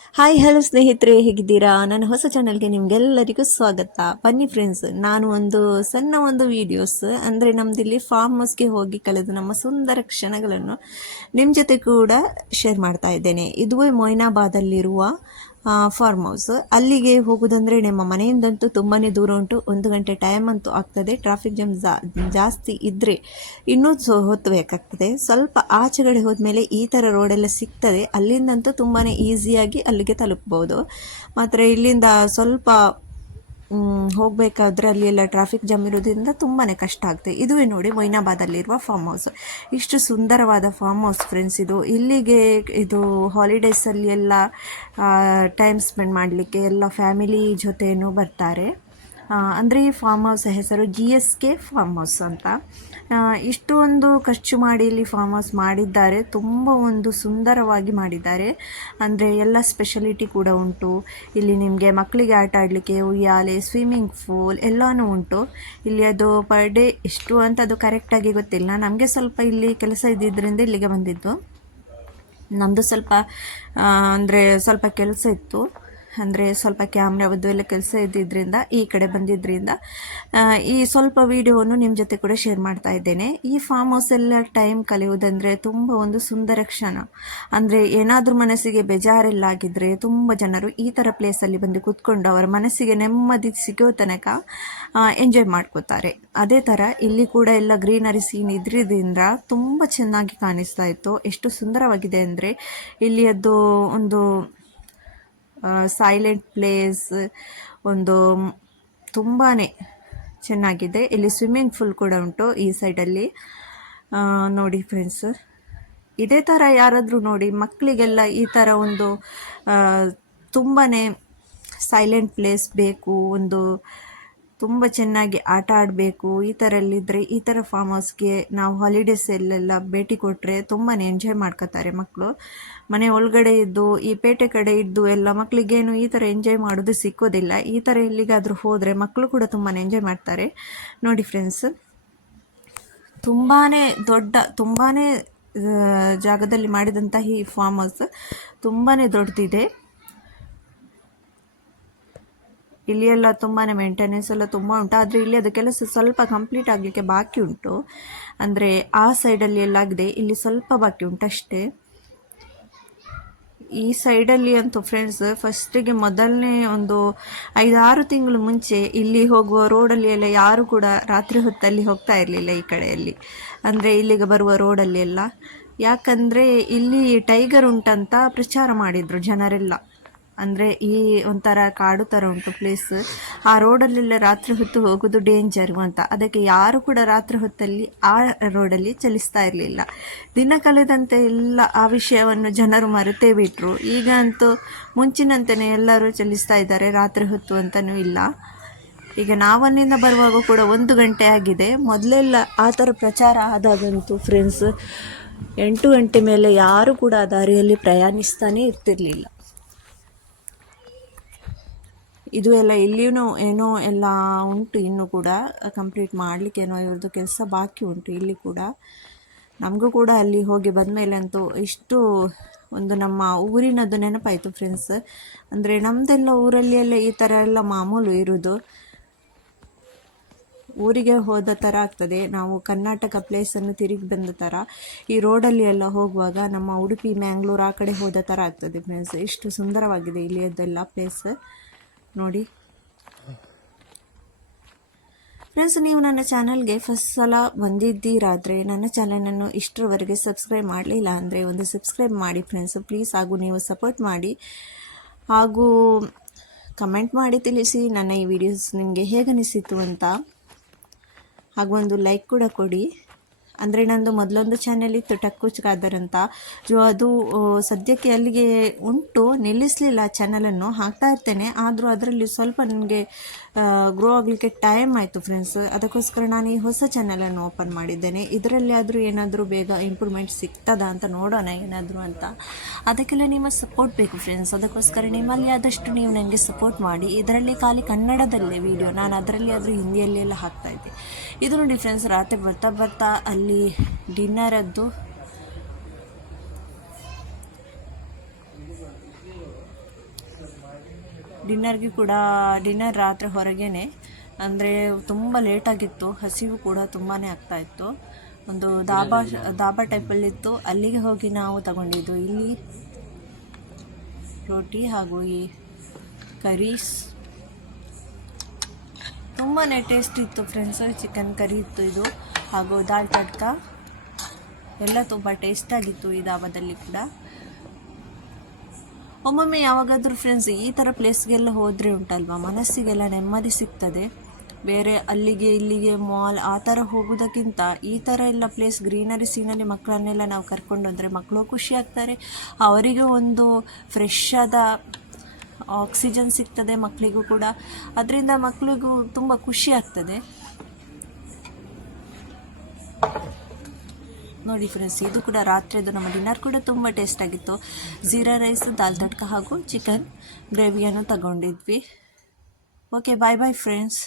Hi hello ಸ್ನೇಹಿತರೆ, ಹೇಗಿದ್ದೀರಾ? ನನ್ನ ಹೊಸ ಚಾನಲ್ಗೆ ನಿಮಗೆಲ್ಲರಿಗೂ ಸ್ವಾಗತ. ಬನ್ನಿ ಫ್ರೆಂಡ್ಸ್ ನಾನು ಒಂದು ಸಣ್ಣ ಒಂದು ವಿಡಿಯೋಸ್ ಅಂದರೆ ನಮ್ಮದಿಲ್ಲಿ ಫಾರ್ಮ್ ಹೌಸ್ಗೆ ಹೋಗಿ ಕಳೆದು ನಮ್ಮ ಸುಂದರ ಕ್ಷಣಗಳನ್ನು ನಿಮ್ಮ ಜೊತೆ ಕೂಡ ಶೇರ್ ಮಾಡ್ತಾ ಇದ್ದೇನೆ. ಇದುವೇ ಮೊಯ್ನಾಬಾದಲ್ಲಿರುವ ಫಾರ್ಮ್ ಹೌಸ್ ಅಲ್ಲಿಗೆ ಹೋಗೋದಂದರೆ ನಮ್ಮ ಮನೆಯಿಂದಂತೂ ತುಂಬಾ ದೂರ ಉಂಟು. ಒಂದು ಗಂಟೆ ಟೈಮ್ ಅಂತೂ ಆಗ್ತದೆ. ಟ್ರಾಫಿಕ್ ಜಾಮ್ ಜಾಸ್ತಿ ಇದ್ದರೆ ಇನ್ನೂ ಹೊತ್ತು ಬೇಕಾಗ್ತದೆ ಸ್ವಲ್ಪ ಆಚೆಗಡೆ ಹೋದ್ಮೇಲೆ ಈ ಥರ ರೋಡೆಲ್ಲ ಸಿಗ್ತದೆ. ಅಲ್ಲಿಂದಂತೂ ತುಂಬಾ ಈಸಿಯಾಗಿ ಅಲ್ಲಿಗೆ ತಲುಪ್ಬೋದು. ಮಾತ್ರ ಇಲ್ಲಿಂದ ಸ್ವಲ್ಪ ಹೋಗಬೇಕಾದ್ರೆ ಅಲ್ಲಿ ಎಲ್ಲ ಟ್ರಾಫಿಕ್ ಜಾಮ್ ಇರೋದ್ರಿಂದ ತುಂಬಾ ಕಷ್ಟ ಆಗ್ತದೆ. ಇದುವೇ ನೋಡಿ ಮೊಯ್ನಾಬಾದಲ್ಲಿರುವ ಫಾರ್ಮ್ ಹೌಸ್ ಇಷ್ಟು ಸುಂದರವಾದ ಫಾರ್ಮ್ ಹೌಸ್ ಫ್ರೆಂಡ್ಸ್ ಇದು ಇಲ್ಲಿಗೆ ಇದು ಹಾಲಿಡೇಸಲ್ಲಿ ಎಲ್ಲ ಟೈಮ್ ಸ್ಪೆಂಡ್ ಮಾಡಲಿಕ್ಕೆ ಎಲ್ಲ ಫ್ಯಾಮಿಲಿ ಜೊತೆಯೂ ಬರ್ತಾರೆ. ಅಂದರೆ ಫಾರ್ಮ್ ಹೌಸ್ ಹೆಸರು G S K farm house ಅಂತ. ಇಷ್ಟು ಒಂದು ಖರ್ಚು ಮಾಡಿ ಇಲ್ಲಿ ಫಾರ್ಮ್ ಹೌಸ್ ಮಾಡಿದ್ದಾರೆ. ತುಂಬ ಒಂದು ಸುಂದರವಾಗಿ ಮಾಡಿದ್ದಾರೆ. ಅಂದರೆ ಎಲ್ಲ ಸ್ಪೆಷಲಿಟಿ ಕೂಡ ಉಂಟು. ಇಲ್ಲಿ ನಿಮಗೆ ಮಕ್ಕಳಿಗೆ ಆಟ ಆಡಲಿಕ್ಕೆ ಉಯ್ಯಾಲೆ ಸ್ವಿಮ್ಮಿಂಗ್ ಫೂಲ್ ಎಲ್ಲನೂ ಉಂಟು. ಇಲ್ಲಿ ಅದು ಪರ್ ಡೇ ಎಷ್ಟು ಅಂತ ಅದು ಕರೆಕ್ಟಾಗಿ ಗೊತ್ತಿಲ್ಲ. ನಮಗೆ ಸ್ವಲ್ಪ ಇಲ್ಲಿ ಕೆಲಸ ಇದ್ದಿದ್ದರಿಂದ ಇಲ್ಲಿಗೆ ಬಂದಿದ್ದು. ನಮ್ಮದು ಸ್ವಲ್ಪ ಅಂದರೆ ಸ್ವಲ್ಪ ಕೆಲಸ ಇತ್ತು. ಅಂದರೆ ಸ್ವಲ್ಪ ಕ್ಯಾಮ್ರಾವದ್ದು ಎಲ್ಲ ಕೆಲಸ ಇದ್ದಿದ್ದರಿಂದ ಈ ಕಡೆ ಬಂದಿದ್ದರಿಂದ ಈ ಸ್ವಲ್ಪ ವೀಡಿಯೋವನ್ನು ನಿಮ್ಮ ಜೊತೆ ಕೂಡ ಶೇರ್ ಮಾಡ್ತಾ ಇದ್ದೇನೆ. ಈ ಫಾರ್ಮ್ ಹೌಸ್ ಎಲ್ಲ ಟೈಮ್ ಕಲಿಯುವುದಂದರೆ ತುಂಬ ಒಂದು ಸುಂದರ ಕ್ಷಣ. ಅಂದರೆ ಏನಾದರೂ ಮನಸ್ಸಿಗೆ ಬೇಜಾರೆಲ್ಲಾಗಿದ್ದರೆ ತುಂಬ ಜನರು ಈ ಥರ ಪ್ಲೇಸಲ್ಲಿ ಬಂದು ಕೂತ್ಕೊಂಡು ಅವರ ಮನಸ್ಸಿಗೆ ನೆಮ್ಮದಿ ಸಿಗೋ ತನಕ ಎಂಜಾಯ್ ಮಾಡ್ಕೋತಾರೆ. ಅದೇ ಥರ ಇಲ್ಲಿ ಕೂಡ ಎಲ್ಲ ಗ್ರೀನರಿ ಸೀನ್ ಇದ್ರಿಂದ ತುಂಬ ಚೆನ್ನಾಗಿ ಕಾಣಿಸ್ತಾ ಇತ್ತು. ಎಷ್ಟು ಸುಂದರವಾಗಿದೆ ಅಂದರೆ ಇಲ್ಲಿಯದ್ದು ಒಂದು ಸೈಲೆಂಟ್ ಪ್ಲೇಸ್ ಒಂದು ತುಂಬಾ ಚೆನ್ನಾಗಿದೆ. ಇಲ್ಲಿ ಸ್ವಿಮ್ಮಿಂಗ್ ಫೂಲ್ ಕೂಡ ಉಂಟು ಈ ಸೈಡಲ್ಲಿ ನೋಡಿ ಫ್ರೆಂಡ್ಸ್ ಇದೇ ಥರ ಯಾರಾದರೂ ನೋಡಿ ಮಕ್ಕಳಿಗೆಲ್ಲ ಈ ಥರ ಒಂದು ತುಂಬಾ ಸೈಲೆಂಟ್ ಪ್ಲೇಸ್ ಬೇಕು, ಒಂದು ತುಂಬ ಚೆನ್ನಾಗಿ ಆಟ ಆಡಬೇಕು. ಈ ಥರ ಎಲ್ಲಿದ್ದರೆ ಈ ಥರ ಫಾರ್ಮ್ ಹೌಸ್ಗೆ ನಾವು ಹಾಲಿಡೇಸಲ್ಲೆಲ್ಲ ಭೇಟಿ ಕೊಟ್ಟರೆ ತುಂಬಾ ಎಂಜಾಯ್ ಮಾಡ್ಕೋತಾರೆ ಮಕ್ಕಳು ಮನೆ ಒಳಗಡೆ ಇದ್ದು, ಈ ಪೇಟೆ ಕಡೆ ಇದ್ದು ಎಲ್ಲ ಮಕ್ಕಳಿಗೇನು ಈ ಥರ ಎಂಜಾಯ್ ಮಾಡೋದು ಸಿಕ್ಕೋದಿಲ್ಲ. ಈ ಥರ ಎಲ್ಲಿಗಾದರೂ ಹೋದರೆ ಮಕ್ಕಳು ಕೂಡ ತುಂಬಾ ಎಂಜಾಯ್ ಮಾಡ್ತಾರೆ. ನೋಡಿ ಫ್ರೆಂಡ್ಸ್ ತುಂಬಾ ದೊಡ್ಡ ತುಂಬಾ ಜಾಗದಲ್ಲಿ ಮಾಡಿದಂತಹ ಈ ಫಾರ್ಮ್ ಹೌಸ್ ತುಂಬಾ ದೊಡ್ಡದಿದೆ. ಇಲ್ಲಿ ಎಲ್ಲ ತುಂಬಾ ಮೇಂಟೆನೆನ್ಸ್ ಎಲ್ಲ ತುಂಬ ಉಂಟು. ಆದರೆ ಇಲ್ಲಿ ಅದು ಕೆಲಸ ಸ್ವಲ್ಪ ಕಂಪ್ಲೀಟ್ ಆಗಲಿಕ್ಕೆ ಬಾಕಿ ಉಂಟು. ಅಂದರೆ ಆ ಸೈಡಲ್ಲಿ ಎಲ್ಲ ಆಗಿದೆ. ಇಲ್ಲಿ ಸ್ವಲ್ಪ ಬಾಕಿ ಉಂಟು ಅಷ್ಟೇ. ಈ ಸೈಡಲ್ಲಿ ಅಂತೂ ಫ್ರೆಂಡ್ಸ್ ಫಸ್ಟಿಗೆ ಮೊದಲನೇ ಒಂದು ಐದಾರು ತಿಂಗಳು ಮುಂಚೆ ಇಲ್ಲಿ ಹೋಗುವ ರೋಡಲ್ಲಿ ಎಲ್ಲ ಯಾರು ಕೂಡ ರಾತ್ರಿ ಹೊತ್ತಲ್ಲಿ ಹೋಗ್ತಾ ಇರಲಿಲ್ಲ ಈ ಕಡೆಯಲ್ಲಿ. ಅಂದರೆ ಇಲ್ಲಿಗೆ ಬರುವ ರೋಡಲ್ಲಿ ಎಲ್ಲ. ಯಾಕಂದರೆ ಇಲ್ಲಿ ಟೈಗರ್ ಉಂಟಂತ ಪ್ರಚಾರ ಮಾಡಿದರು ಜನರೆಲ್ಲ. ಅಂದರೆ ಈ ಒಂಥರ ಕಾಡು ಥರ ಉಂಟು ಪ್ಲೇಸ್ ಆ ರೋಡಲ್ಲೆಲ್ಲ ರಾತ್ರಿ ಹೊತ್ತು ಹೋಗೋದು ಡೇಂಜರು ಅಂತ. ಅದಕ್ಕೆ ಯಾರು ಕೂಡ ರಾತ್ರಿ ಹೊತ್ತಲ್ಲಿ ಆ ರೋಡಲ್ಲಿ ಚಲಿಸ್ತಾ ಇರಲಿಲ್ಲ. ದಿನ ಕಳೆದಂತೆ ಎಲ್ಲ ಆ ವಿಷಯವನ್ನು ಜನರು ಮರೆತೇ ಬಿಟ್ಟರು ಈಗ ಅಂತೂ ಮುಂಚಿನಂತೆಯೇ ಎಲ್ಲರೂ ಚಲಿಸ್ತಾ ಇದ್ದಾರೆ. ರಾತ್ರಿ ಹೊತ್ತು ಅಂತಲೂ ಇಲ್ಲ. ಈಗ ನಾವನ್ನಿಂದ ಬರುವಾಗ ಕೂಡ ಒಂದು ಗಂಟೆ ಆಗಿದೆ. ಮೊದಲೆಲ್ಲ ಆ ಥರ ಪ್ರಚಾರ ಆದಾಗಂತೂ ಫ್ರೆಂಡ್ಸ್ ಎಂಟು ಗಂಟೆ ಮೇಲೆ ಯಾರು ಕೂಡ ಆ ದಾರಿಯಲ್ಲಿ ಪ್ರಯಾಣಿಸ್ತಾನೇ ಇರ್ತಿರಲಿಲ್ಲ. ಇದು ಎಲ್ಲ ಇಲ್ಲಿಯೂ ಏನೋ ಎಲ್ಲ ಉಂಟು ಇನ್ನೂ ಕೂಡ ಕಂಪ್ಲೀಟ್ ಮಾಡಲಿಕ್ಕೆ ಏನೋ ಇವ್ರದ್ದು ಕೆಲಸ ಬಾಕಿ ಉಂಟು ಇಲ್ಲಿ ಕೂಡ. ನಮಗೂ ಕೂಡ ಅಲ್ಲಿ ಹೋಗಿ ಬಂದಮೇಲೆ ಅಂತೂ ಇಷ್ಟು ಒಂದು ನಮ್ಮ ಊರಿನದ್ದು ನೆನಪಾಯಿತು ಫ್ರೆಂಡ್ಸ್ ಅಂದರೆ ನಮ್ಮದೆಲ್ಲ ಊರಲ್ಲಿ ಎಲ್ಲ ಈ ಥರ ಎಲ್ಲ ಮಾಮೂಲು ಇರೋದು. ಊರಿಗೆ ಹೋದ ಥರ ಆಗ್ತದೆ. ನಾವು ಕರ್ನಾಟಕ ಪ್ಲೇಸನ್ನು ತಿರುಗಿ ಬಂದ ಥರ ಈ ರೋಡಲ್ಲಿ ಎಲ್ಲ ಹೋಗುವಾಗ ನಮ್ಮ ಉಡುಪಿ, ಮ್ಯಾಂಗ್ಳೂರು ಆ ಕಡೆ ಹೋದ ಥರ ಆಗ್ತದೆ ಫ್ರೆಂಡ್ಸ್ ಇಷ್ಟು ಸುಂದರವಾಗಿದೆ ಇಲ್ಲಿಯದ್ದೆಲ್ಲ ಪ್ಲೇಸ್ ನೋಡಿ. ಫ್ರೆಂಡ್ಸ್ ನೀವು ನನ್ನ ಚಾನಲ್ಗೆ ಫಸ್ಟ್ ಸಲ ಬಂದಿದ್ದೀರಾದರೆ ನನ್ನ ಚಾನಲನ್ನು ಇಷ್ಟರವರೆಗೆ ಸಬ್ಸ್ಕ್ರೈಬ್ ಮಾಡಲಿಲ್ಲ ಅಂದರೆ ಒಂದು ಸಬ್ಸ್ಕ್ರೈಬ್ ಮಾಡಿ ಫ್ರೆಂಡ್ಸ್ ಪ್ಲೀಸ್ ಹಾಗೂ ನೀವು ಸಪೋರ್ಟ್ ಮಾಡಿ. ಹಾಗೂ ಕಮೆಂಟ್ ಮಾಡಿ ತಿಳಿಸಿ ನನ್ನ ಈ ವಿಡಿಯೋಸ್ ನಿಮಗೆ ಹೇಗನಿಸಿತು ಅಂತ. ಹಾಗೂ ಒಂದು ಲೈಕ್ ಕೂಡ ಕೊಡಿ. ಅಂದರೆ ನಂದು ಮೊದಲೊಂದು ಚಾನೆಲ್ ಇತ್ತು ಟಕ್ಕುಚ್ ಖಾದರ್ ಅಂತ. ಅದು ಸದ್ಯಕ್ಕೆ ಅಲ್ಲಿಗೆ ಉಂಟು, ನಿಲ್ಲಿಸಲಿಲ್ಲ ಚಾನಲನ್ನು ಹಾಕ್ತಾ ಇರ್ತೇನೆ. ಆದರೂ ಅದರಲ್ಲಿ ಸ್ವಲ್ಪ ನನಗೆ ಗ್ರೋ ಆಗಲಿಕ್ಕೆ ಟೈಮ್ ಆಯಿತು ಫ್ರೆಂಡ್ಸ್ ಅದಕ್ಕೋಸ್ಕರ ನಾನು ಈ ಹೊಸ ಚಾನಲನ್ನು ಓಪನ್ ಮಾಡಿದ್ದೇನೆ. ಇದರಲ್ಲಿ ಆದರೂ ಏನಾದರೂ ಬೇಗ ಇಂಪ್ರೂವ್ಮೆಂಟ್ ಸಿಗ್ತದಾ ಅಂತ ನೋಡೋಣ, ಏನಾದರೂ ಅಂತ. ಅದಕ್ಕೆಲ್ಲ ನಿಮ್ಮ ಸಪೋರ್ಟ್ ಬೇಕು ಫ್ರೆಂಡ್ಸ್ ಅದಕ್ಕೋಸ್ಕರ ನಿಮ್ಮಲ್ಲಿ ಆದಷ್ಟು ನೀವು ನನಗೆ ಸಪೋರ್ಟ್ ಮಾಡಿ. ಇದರಲ್ಲಿ ಖಾಲಿ ಕನ್ನಡದಲ್ಲೇ ವಿಡಿಯೋ ನಾನು ಅದರಲ್ಲಿ ಆದರೂ ಹಿಂದಿಯಲ್ಲೆಲ್ಲ ಹಾಕ್ತಾ ಇದ್ದೆ. ಇದು ನೋಡಿ ಫ್ರೆಂಡ್ಸ್ ರಾತ್ರಿ ಬರ್ತಾ ಬರ್ತಾ ಅಲ್ಲಿ ಡಿನ್ನರದ್ದು. ಡಿನ್ನರ್ಗೆ ಕೂಡ, ಡಿನ್ನರ್ ರಾತ್ರಿ ಹೊರಗೇನೆ. ಅಂದರೆ ತುಂಬ ಲೇಟಾಗಿತ್ತು ಹಸಿವು ಕೂಡ ತುಂಬಾ ಆಗ್ತಾಯಿತ್ತು ಒಂದು ದಾಬಾ ದಾಬಾ ಟೈಪಲ್ಲಿತ್ತು ಅಲ್ಲಿಗೆ ಹೋಗಿ ನಾವು ತಗೊಂಡಿದ್ದು. ಇಲ್ಲಿ ರೋಟಿ ಹಾಗೂ ಈ ಕರೀಸ್ ತುಂಬಾ ಟೇಸ್ಟ್ ಇತ್ತು ಫ್ರೆಂಡ್ಸು ಚಿಕನ್ ಕರಿ ಇತ್ತು ಇದು. ಹಾಗೂ ದಾಲ್ ತಡ್ಕ ಎಲ್ಲ ತುಂಬ ಟೇಸ್ಟಾಗಿತ್ತು ಈ ಧಾಬಾದಲ್ಲಿ ಕೂಡ. ಒಮ್ಮೊಮ್ಮೆ ಯಾವಾಗಾದರೂ ಫ್ರೆಂಡ್ಸ್ ಈ ಥರ ಪ್ಲೇಸ್ಗೆಲ್ಲ ಹೋದರೆ ಉಂಟಲ್ವಾ? ಮನಸ್ಸಿಗೆಲ್ಲ ನೆಮ್ಮದಿ ಸಿಗ್ತದೆ. ಬೇರೆ ಅಲ್ಲಿಗೆ ಇಲ್ಲಿಗೆ ಮಾಲ್ ಆ ಥರ ಹೋಗೋದಕ್ಕಿಂತ ಈ ಥರ ಎಲ್ಲ ಪ್ಲೇಸ್ ಗ್ರೀನರಿ ಸೀನಲ್ಲಿ ಮಕ್ಕಳನ್ನೆಲ್ಲ ನಾವು ಕರ್ಕೊಂಡು ಹೋದರೆ ಮಕ್ಕಳು ಖುಷಿ ಆಗ್ತಾರೆ. ಅವರಿಗೆ ಒಂದು ಫ್ರೆಶ್ ಆದ ಆಕ್ಸಿಜನ್ ಸಿಗ್ತದೆ ಮಕ್ಕಳಿಗೂ ಕೂಡ. ಅದರಿಂದ ಮಕ್ಕಳಿಗೂ ತುಂಬ ಖುಷಿ ಆಗ್ತದೆ. ನೋಡಿ ಫ್ರೆಂಡ್ಸ್ ಇದು ಕೂಡ ರಾತ್ರಿದು ನಮ್ಮ ಡಿನ್ನರ್ ಕೂಡ ತುಂಬ ಟೇಸ್ಟ್ ಆಗಿತ್ತು. ಜೀರಾ ರೈಸ್ ದಾಲ್ ತಡ್ಕ ಹಾಗೂ ಚಿಕನ್ ಗ್ರೇವಿಯನ್ನು ತಗೊಂಡಿದ್ವಿ. Okay bye bye friends